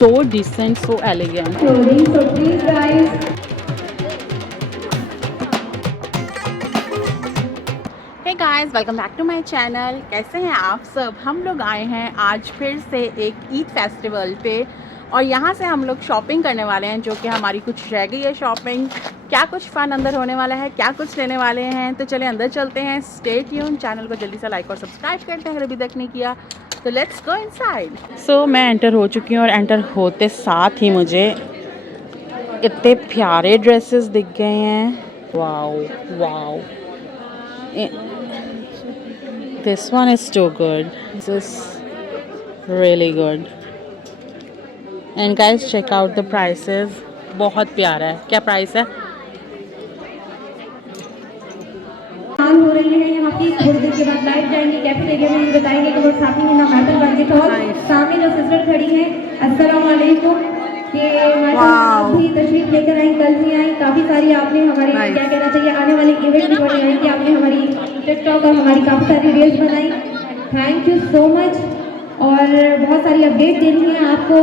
So decent, so elegant. clothing. So please guys, hey guys, welcome back to my channel. कैसे हैं आप सब? हम लोग आए हैं आज फिर से एक ईद फेस्टिवल पे और यहाँ से हम लोग शॉपिंग करने वाले हैं, जो कि हमारी कुछ रह गई है शॉपिंग। क्या कुछ फ़न अंदर होने वाला है, क्या कुछ लेने वाले हैं, तो चले अंदर चलते हैं। स्टे ट्यून, चैनल को जल्दी से लाइक और सब्सक्राइब करते हैं अगर अभी तक नहीं किया तो। Let's go inside. सो मैं एंटर हो चुकी हूँ और एंटर होते साथ ही मुझे इतने प्यारे ड्रेसेस दिख गए हैं। Wow wow, this one is too good. This is really good. And guys, check out the prices. बहुत प्यारा है। क्या प्राइस है? काम हो रही है यहाँ की। थोड़ी देर के बाद लाइव जाएंगे कैफेटेरिया में, बताएंगे कि what's happening in matter by the thought. सामने जो सिस्टर खड़ी है, अस्सलाम वालेकुम। ये मैडम भी तशरीफ लेकर आई, कल भी आई। काफ़ी सारी आपने हमारी क्या कहना चाहिए आने वाले इवेंट भी बड़ी आई कि आपने हमारी टिकटॉक और हमारी काफ़ी सारी रील्स बनाई। Thank you so much. और बहुत सारी अपडेट देनी है आपको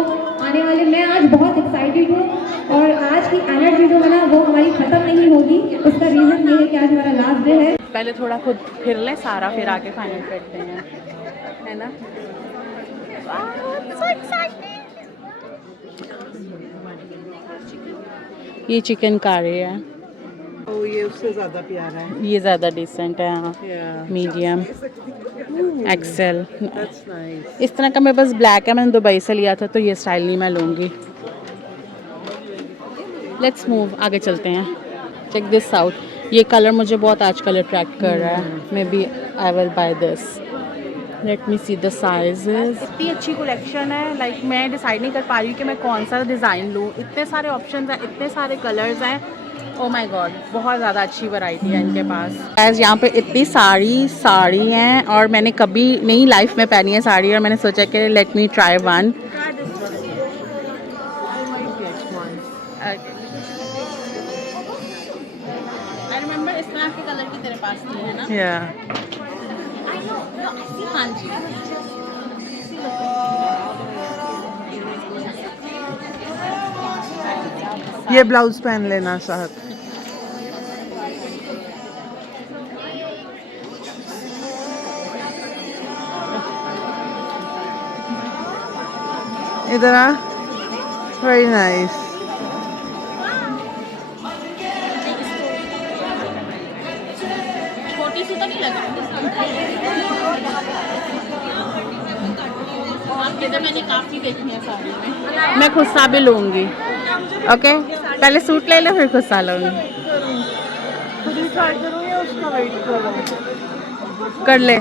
आने वाले। मैं आज बहुत एक्साइटेड हूँ और आज की एनर्जी जो है ना वो हमारी ख़त्म नहीं होगी। उसका रीज़न ये है कि आज हमारा लास्ट डे है। पहले थोड़ा खुद फिर लें सारा, फिर आके फाइनल करते हैं, है ना? So excited! ये चिकन कारी है। ये उससे ज़्यादा प्यारा है। ये ज़्यादा डिसेंट है। हाँ, मीडियम एक्सेल। That's nice. इस तरह का मेरे पास ब्लैक है, मैंने दुबई से लिया था, तो ये स्टाइल नहीं मैं लूँगी। लेट्स मूव, आगे चलते हैं। Check this out. ये कलर मुझे बहुत आजकल अट्रैक्ट कर रहा है। Maybe I will buy this. Let me see the sizes. इतनी अच्छी कलेक्शन है, लाइक मैं डिसाइड नहीं कर पा रही हूँ कि मैं कौन सा डिज़ाइन लूँ। इतने सारे ऑप्शंस हैं, इतने सारे कलर्स हैं। ओ माय गॉड, बहुत ज़्यादा अच्छी वैरायटी है इनके पास। गाइस, यहाँ पे इतनी सारी साड़ी हैं और मैंने कभी नहीं लाइफ में पहनी है साड़ी, और मैंने सोचा कि let me try one. I remember इस तरह के कलर की तेरे पास थी, है ना? Yeah. हाँ जी। ये ब्लाउज पहन लेना साहब। इधर आ। Very nice. छोटी सी तो नहीं लग रही? मैंने काफ़ी देखी है साड़ी में। मैं खुद सा भी लूँगी। ओके, पहले सूट ले लो फिर खुद सा लूँगी। खुद ही ट्राई करो या उसका वेट करो? कर ले।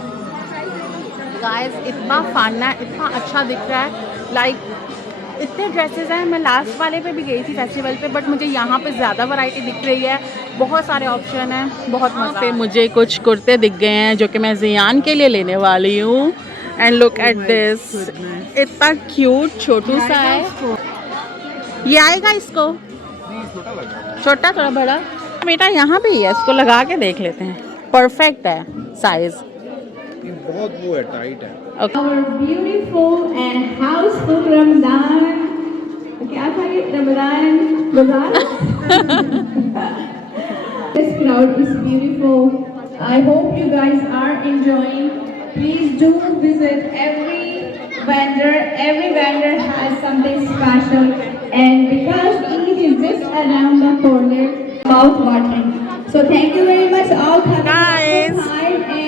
गाइस, इतना फन है, इतना अच्छा दिख रहा है। लाइक इतने ड्रेसेस हैं। मैं लास्ट वाले पे भी गई थी फेस्टिवल पे, बट मुझे यहाँ पे ज़्यादा वैरायटी दिख रही है। बहुत सारे ऑप्शन हैं, बहुत मज़ा पे मुझे कुछ कुर्ते दिख गए हैं जो कि मैं ज़ियान के लिए लेने वाली हूँ। एंड लुक एट दिस, इतना क्यूट छोटू सा है। ये आएगा इसको? छोटा, थोड़ा बड़ा। बेटा यहाँ पे ही है, इसको लगा के देख लेते हैं। परफेक्ट है साइज। बहुत वो है, टाइट है। Our beautiful and houseful Ramadan. क्या था ये? Ramadan bazaar. This crowd is beautiful. I hope you guys are enjoying. Please do visit every vendor. Every vendor has something special, and because Eid is just around the corner, mouth watering. So thank you very much all Guys.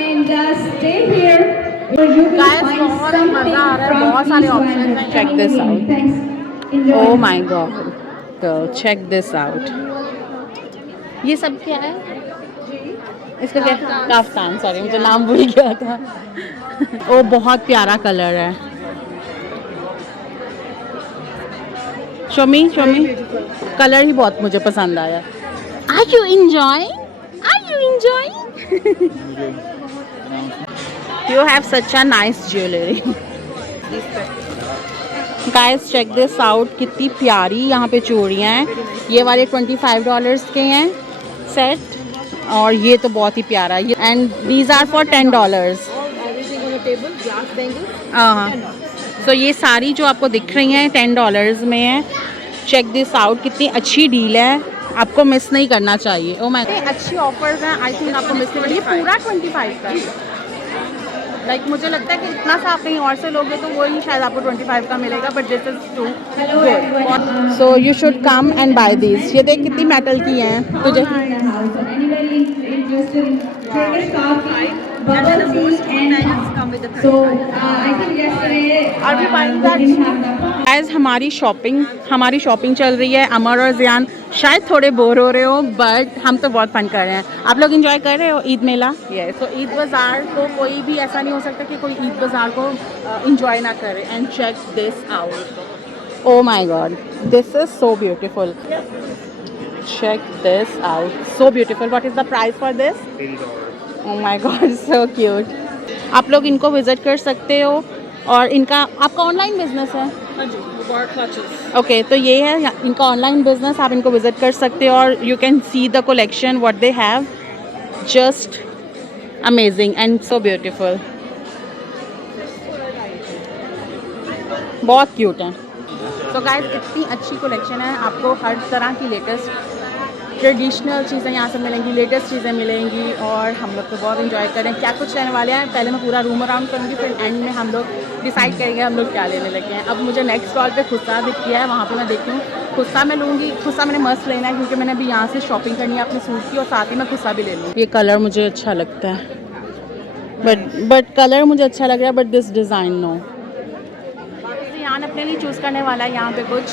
and stay here. Guys, बहुत मज़ा आ रहा है, बहुत सारे option हैं। Check this out. Oh my God girl, check this out. ये सब क्या है? इसका क्या? काफ्तान, सॉरी मुझे नाम भूल गया था। ओ, बहुत प्यारा कलर है। शोमी कलर ही बहुत मुझे पसंद आया। Are you enjoying? You have such a nice jewelry. Guys, check this out. कितनी प्यारी यहाँ पे चूड़ियाँ हैं। ये वाले $25 के हैं सेट, और ये तो बहुत ही प्यारा है। And these are for $10. Everything on the table, glass bangles. हाँ, सो ये सारी जो आपको दिख रही हैं $10 में है। चेक दिस आउट, कितनी अच्छी डील है, आपको मिस नहीं करना चाहिए। ओ माय, अच्छी ऑफर्स हैं, आई थिंक आपको मिस नहीं करनी। ये पूरा 25 का है। लाइक मुझे लगता है कि इतना सा आप कहीं और से लोगे तो वही शायद आपको 25 का मिलेगा, but this is too good. So you should come and buy this. ये देख कितनी मेटल की हैं तुझे। गाइस हमारी शॉपिंग चल रही है। अमर और ज़ियान शायद थोड़े बोर हो रहे हो, बट हम तो बहुत फन कर रहे हैं। आप लोग एंजॉय कर रहे हो ईद मेला? ये तो ईद बाज़ार को कोई भी ऐसा नहीं हो सकता कि कोई ईद बाज़ार को एंजॉय ना करे। And check this out, oh my God, this is so beautiful. Check this out, so beautiful. What is the price for this? Oh my God, so cute. आप लोग इनको विज़िट कर सकते हो। और इनका, आपका ऑनलाइन बिजनेस है? हाँ जी, मुबारक क्लचेस। ओके, तो ये है इनका ऑनलाइन बिजनेस, आप इनको विज़िट कर सकते हो और you can see the collection what they have, just amazing and so beautiful. बहुत क्यूट है। तो गाइस इतनी अच्छी कलेक्शन है, आपको हर तरह की लेटेस्ट ट्रेडिशनल चीज़ें यहाँ से मिलेंगी, लेटेस्ट चीज़ें मिलेंगी। और हम लोग तो बहुत इंजॉय करें। क्या कुछ रहने वाले हैं, पहले मैं पूरा रूम अराउंड करूँगी, फिर एंड में हम लोग डिसाइड करेंगे हम लोग क्या लेने लगे हैं। अब मुझे नेक्स्ट स्टॉल पे खुस्सा दिख गया है, वहाँ पे मैं देखती हूँ खुस्सा मैं लूँगी। खुस्सा मैंने मस्त लेना है क्योंकि मैंने अभी यहाँ से शॉपिंग करनी है अपने सूट की, और साथ ही मैं खुस्सा भी ले लूँ। ये कलर मुझे अच्छा लगता है, बट कलर मुझे अच्छा लग रहा है, बट दिस डिज़ाइन नो। ज़ियान अपने लिए चूज़ करने वाला है यहाँ पे कुछ,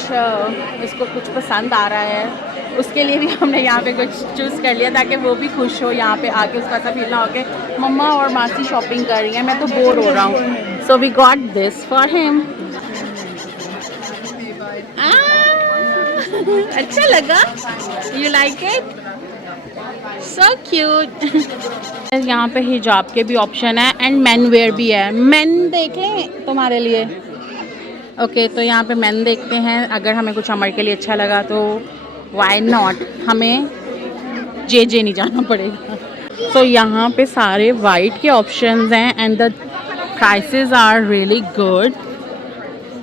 इसको कुछ पसंद आ रहा है, उसके लिए भी हमने यहाँ पे कुछ चूज़ कर लिया ताकि वो भी खुश हो यहाँ पे आके, उसका ऐसा फील ना हो कि मम्मा और मासी शॉपिंग कर रही हैं, मैं तो बोर हो रहा हूँ। So we got this for him. अच्छा लगा? You like it? So cute. यहाँ पे हिजाब के भी ऑप्शन है एंड मेन वेयर भी है। मेन देख लें तुम्हारे लिए? ओके, तो यहाँ पे मेन देखते हैं, अगर हमें कुछ अमर के लिए अच्छा लगा तो वाई नॉट, हमें जे नहीं जाना पड़ेगा। सो यहाँ पे सारे वाइट के ऑप्शंस हैं and the prices are really good,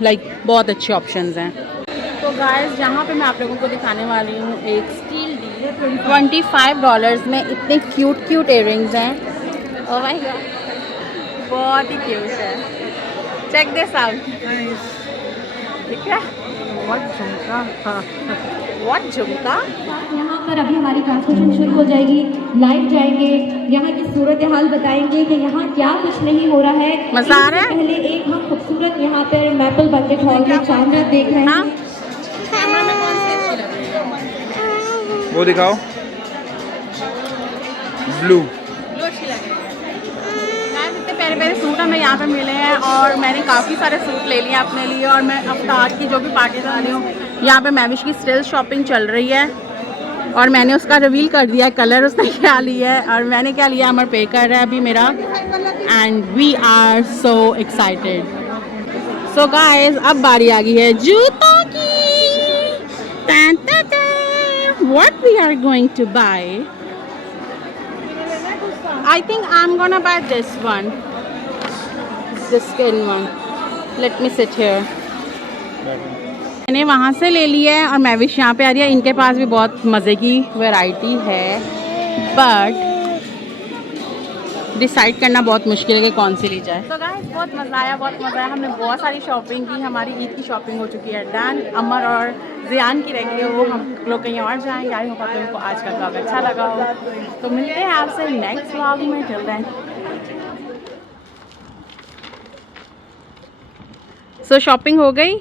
like बहुत अच्छे ऑप्शंस हैं। तो गाइस यहाँ पे मैं आप लोगों को दिखाने वाली हूँ एक स्टील डी, $25 में इतने क्यूट इयररिंग्स हैं। ओह माय गॉड, बहुत ही क्यूट है। चेक दिस आउट, ठीक है? What झुमका? यहाँ पर अभी हमारी ट्रांसमिशन शुरू हो जाएगी, लाइव जाएंगे, यहाँ की सूरत हाल बताएंगे कि यहाँ क्या कुछ नहीं हो रहा है। मजा आ रहा है? पहले एक हम खूबसूरत यहाँ पर मैपल बैंकेट हॉल में चांद देख रहे हैं। कैमरा में कौन सी अच्छी लग रही है? वो दिखाओ, ब्लू अच्छी लग रही है। गाइस इतने प्यारे सूट हमें यहाँ पे मिले हैं और मैंने काफ़ी सारे सूट ले लिए अपने लिए। और मैं अफ्तार की जो भी पार्टी जा रही हूँ, यहाँ पे मैविश की स्टिल शॉपिंग चल रही है और मैंने उसका रिवील कर दिया है कलर उसने क्या लिया है और मैंने क्या लिया। अमर पे कर रहा है अभी मेरा, and we are so excited. So guys अब बारी आ गई है जूतों की। What we are going to buy? I think I'm gonna buy this one, this skin one. Let me sit here. मैंने वहाँ से ले लिया है और मैविश यहाँ पे आ रही है। इनके पास भी बहुत मज़े की वैरायटी है, बट डिसाइड करना बहुत मुश्किल है कि कौन सी ली जाए। तो गाइस बहुत मज़ा आया, हमने बहुत सारी शॉपिंग की। हमारी ईद की शॉपिंग हो चुकी है डन। अमर और ज़ियान की रह गई है, वो हम लोग कहीं और जाएंगे। आई होप आप लोगों को आज का ब्लॉग अच्छा लगा हो। तो मिलते हैं आपसे नेक्स्ट ब्लॉग में। टिल देन सो शॉपिंग हो गई।